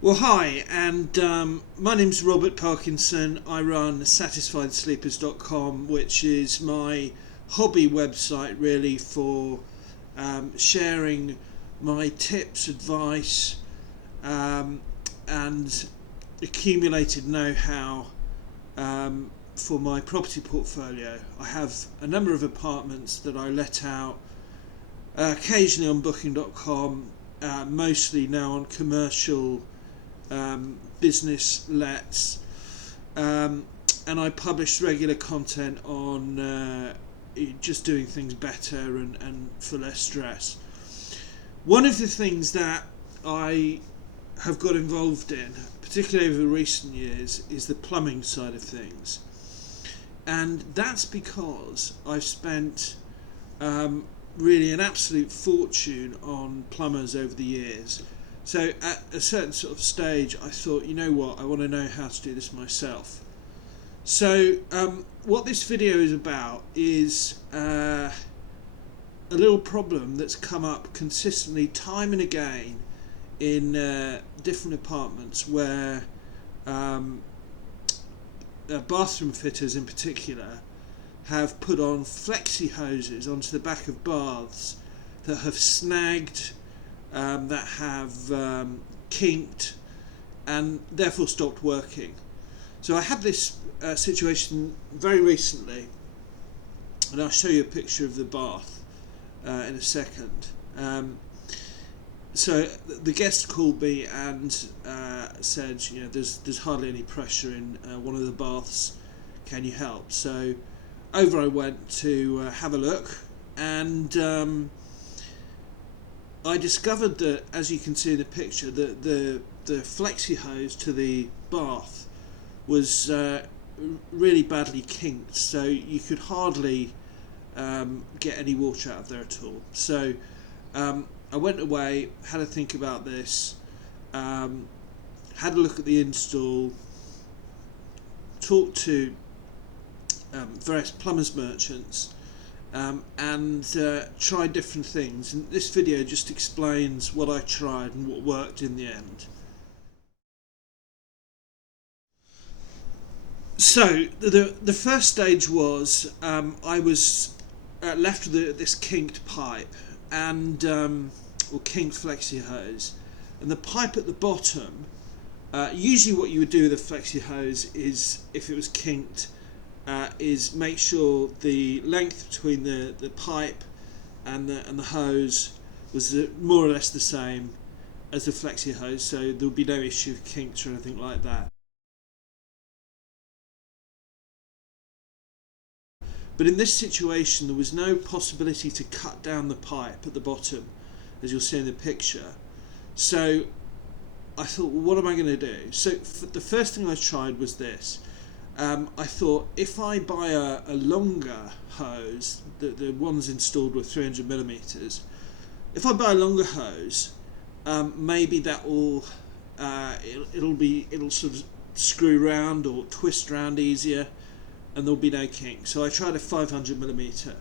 Well, hi, and my name's Robert Parkinson. I run satisfiedsleepers.com, which is my hobby website really for sharing my tips, advice, and accumulated know-how for my property portfolio. I have a number of apartments that I let out occasionally on booking.com, mostly now on commercial business lets, and I publish regular content on just doing things better and for less stress. One of the things that I have got involved in, particularly over recent years, is the plumbing side of things, and that's because I've spent really an absolute fortune on plumbers over the years. So at a certain sort of stage, I thought, you know what, I want to know how to do this myself. So what this video is about is a little problem that's come up consistently time and again in different apartments where bathroom fitters in particular have put on FLEXI-HOSES onto the back of baths that have snagged, that have kinked, and therefore stopped working. So I had this situation very recently, and I'll show you a picture of the bath in a second. So the guest called me and said, you know, there's hardly any pressure in one of the baths. Can you help? So over I went to have a look, and I discovered that, as you can see in the picture, the flexi hose to the bath was really badly kinked, so you could hardly get any water out of there at all. So I went away, had a think about this, had a look at the install, talked to various plumbers merchants, and tried different things, and this video just explains what I tried and what worked in the end. So the first stage was I was left with this kinked pipe and or kinked flexi hose, and the pipe at the bottom, usually what you would do with a flexi hose is, if it was kinked, is make sure the length between the pipe and the hose was more or less the same as the flexi hose, so there would be no issue with kinks or anything like that. But in this situation, there was no possibility to cut down the pipe at the bottom, as you'll see in the picture. So I thought, well, what am I going to do? So the first thing I tried was this. I thought, if I buy a longer hose, the ones installed were 300 millimeters. If I buy a longer hose, maybe that will it'll sort of screw round or twist round easier, and there'll be no kink. So I tried a 500 millimeter.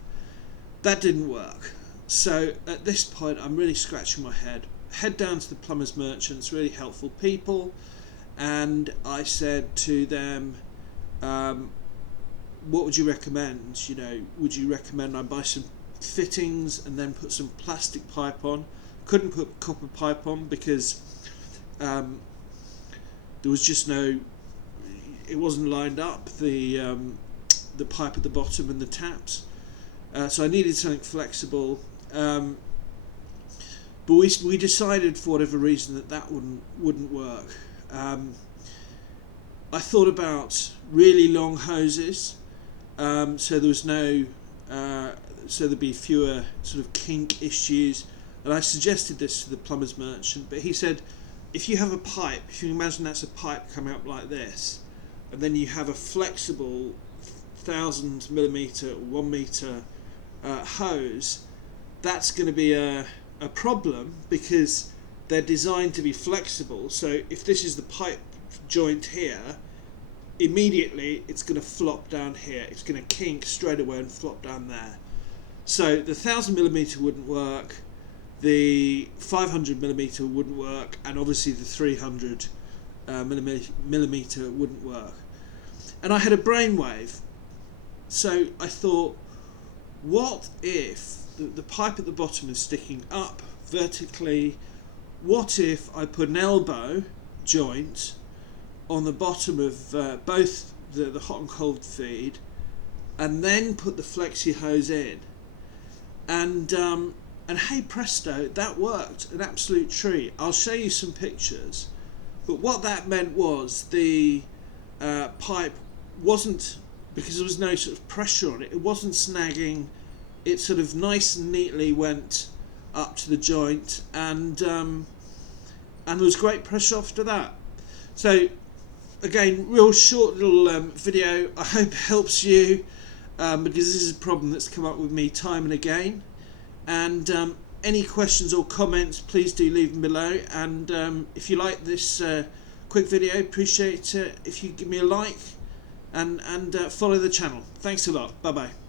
That didn't work. So at this point, I'm really scratching my head. Head down to the plumbers merchants, really helpful people, and I said to them, what would you recommend? You know, would you recommend I buy some fittings and then put some plastic pipe on? Couldn't put copper pipe on because there was just no, it wasn't lined up, the pipe at the bottom and the taps. So I needed something flexible. But we decided, for whatever reason, that wouldn't work. I thought about really long hoses, so there was no, so there'd be fewer sort of kink issues. And I suggested this to the plumber's merchant, but he said, if you have a pipe, if you imagine that's a pipe coming up like this, and then you have a flexible 1000 millimeter, 1 meter hose, that's going to be a problem because they're designed to be flexible. So if this is the pipe joint here, immediately it's going to flop down here. It's going to kink straight away and flop down there. So the 1000 millimeter wouldn't work. the 500mm wouldn't work, and obviously the 300 millimeter wouldn't work. And I had a brainwave, so I thought, what if the pipe at the bottom is sticking up vertically? What if I put an elbow joint on the bottom of both the hot and cold feed, and then put the flexi hose in? And hey presto, that worked, an absolute treat. I'll show you some pictures. But what that meant was the pipe wasn't, because there was no sort of pressure on it, it wasn't snagging. It sort of nice and neatly went up to the joint, and there was great pressure after that. So again, real short little video. I hope it helps you, because this is a problem that's come up with me time and again. And any questions or comments, please do leave them below. And if you like this quick video, appreciate if you give me a like and follow the channel. Thanks a lot. Bye bye.